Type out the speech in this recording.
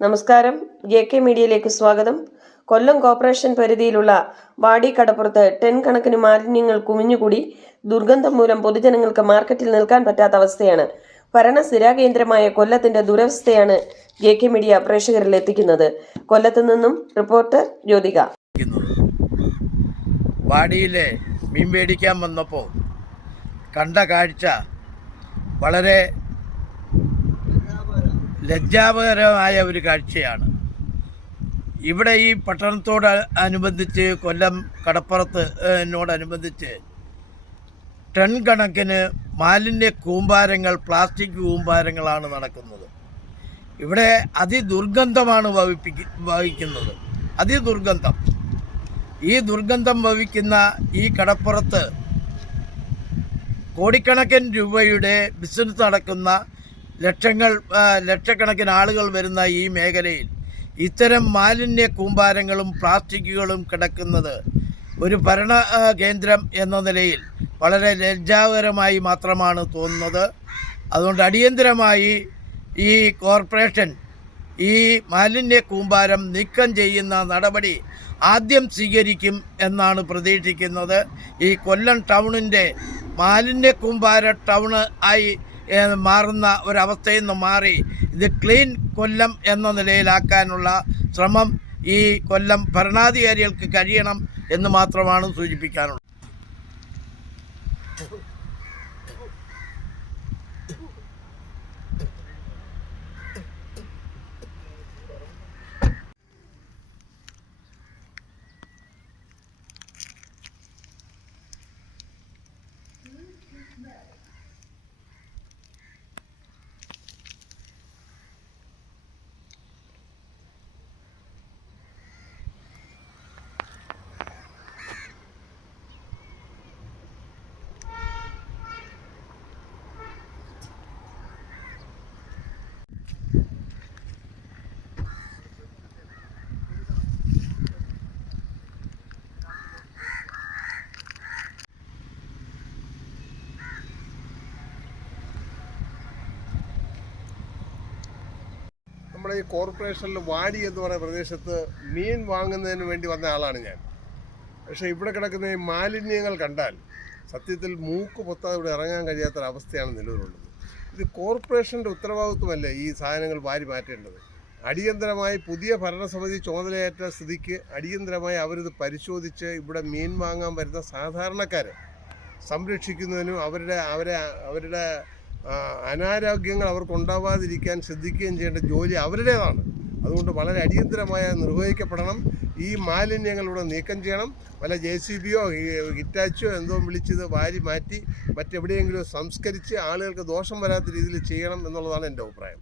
നമസ്കാരം. JK മീഡിയയിലേക്ക് സ്വാഗതം. കൊല്ലം കോർപ്പറേഷൻ പരിധിയിലുള്ള വാടി കടപ്പുറത്ത് ടൺ കണക്കിന് മാലിന്യങ്ങൾ കുമിഞ്ഞുകൂടി ദുർഗന്ധം മൂലം പൊതുജനങ്ങൾക്ക് മാർക്കറ്റിൽ നിൽക്കാൻ പറ്റാത്ത അവസ്ഥയാണ്. ഭരണസ്ഥിരാ കേന്ദ്രമായ കൊല്ലത്തിന്റെ ദുരവസ്ഥയാണ് JK മീഡിയ പ്രേക്ഷകരിൽ എത്തിക്കുന്നത്. കൊല്ലത്ത് നിന്നും റിപ്പോർട്ടർ ജ്യോതിക. വാടിയിലെ മീൻ മേടിക്കാൻ വന്നപ്പോൾ കണ്ട കാഴ്ച വളരെ ലജ്ജാപകരമായ ഒരു കാഴ്ചയാണ്. ഇവിടെ ഈ പട്ടണത്തോട് അനുബന്ധിച്ച് കൊല്ലം കടപ്പുറത്തിനോടനുബന്ധിച്ച് ടൺ കണക്കിന് മാലിന്യ കൂമ്പാരങ്ങൾ, പ്ലാസ്റ്റിക് കൂമ്പാരങ്ങളാണ് നടക്കുന്നത്. ഇവിടെ അതിദുർഗന്ധമാണ് വഹിക്കുന്നത്. അതിദുർഗന്ധം. ഈ ദുർഗന്ധം വഹിക്കുന്ന ഈ കടപ്പുറത്ത് കോടിക്കണക്കിന് രൂപയുടെ ബിസിനസ് നടക്കുന്ന ലക്ഷക്കണക്കിന് ആളുകൾ വരുന്ന ഈ മേഖലയിൽ ഇത്തരം മാലിന്യ കൂമ്പാരങ്ങളും പ്ലാസ്റ്റിക്കുകളും കിടക്കുന്നത് ഒരു ഭരണ കേന്ദ്രം എന്ന നിലയിൽ വളരെ ലജ്ജാകരമായി മാത്രമാണ് തോന്നുന്നത്. അതുകൊണ്ട് അടിയന്തരമായി ഈ കോർപ്പറേഷൻ ഈ മാലിന്യ കൂമ്പാരം നീക്കം ചെയ്യുന്ന നടപടി ആദ്യം സ്വീകരിക്കും എന്നാണ് പ്രതീക്ഷിക്കുന്നത്. ഈ കൊല്ലം ടൗണിൻ്റെ മാലിന്യ കൂമ്പാര ടൗണ് ആയി മാറുന്ന ഒരവസ്ഥയിൽ നിന്ന് മാറി ഇത് ക്ലീൻ കൊല്ലം എന്ന നിലയിലാക്കാനുള്ള ശ്രമം ഈ കൊല്ലം ഭരണാധികാരികൾക്ക് കഴിയണം എന്ന് മാത്രമാണ് സൂചിപ്പിക്കാനുള്ളത്. നമ്മുടെ ഈ കോർപ്പറേഷനിൽ വാടി എന്ന് പറയുന്ന പ്രദേശത്ത് മീൻ വാങ്ങുന്നതിന് വേണ്ടി വന്ന ആളാണ് ഞാൻ. പക്ഷേ ഇവിടെ കിടക്കുന്ന ഈ മാലിന്യങ്ങൾ കണ്ടാൽ സത്യത്തിൽ മൂക്ക് പൊത്താതെ ഇവിടെ ഇറങ്ങാൻ കഴിയാത്തൊരവസ്ഥയാണ് നിലവിലുള്ളത്. ഇത് കോർപ്പറേഷൻ്റെ ഉത്തരവാദിത്വമല്ലേ ഈ സാധനങ്ങൾ വാരി മാറ്റേണ്ടത്. അടിയന്തരമായി പുതിയ ഭരണസമിതി ചുമതലയേറ്റ സ്ഥിതിക്ക് അടിയന്തരമായി അവരിത് പരിശോധിച്ച് ഇവിടെ മീൻ വാങ്ങാൻ വരുന്ന സാധാരണക്കാരെ സംരക്ഷിക്കുന്നതിനും അവരുടെ അനാരോഗ്യങ്ങൾ അവർക്കുണ്ടാവാതിരിക്കാൻ ശ്രദ്ധിക്കുകയും ചെയ്യേണ്ട ജോലി അവരുടേതാണ്. അതുകൊണ്ട് വളരെ അടിയന്തരമായി നിർവഹിക്കപ്പെടണം. ഈ മാലിന്യങ്ങൾ ഇവിടെ നീക്കം ചെയ്യണം. വല്ല JCBയോ ഹിറ്റാച്ചോ എന്തോ വിളിച്ചത് വാരി മാറ്റി മറ്റെവിടെയെങ്കിലും സംസ്കരിച്ച് ആളുകൾക്ക് ദോഷം വരാത്ത രീതിയിൽ ചെയ്യണം എന്നുള്ളതാണ് എൻ്റെ അഭിപ്രായം.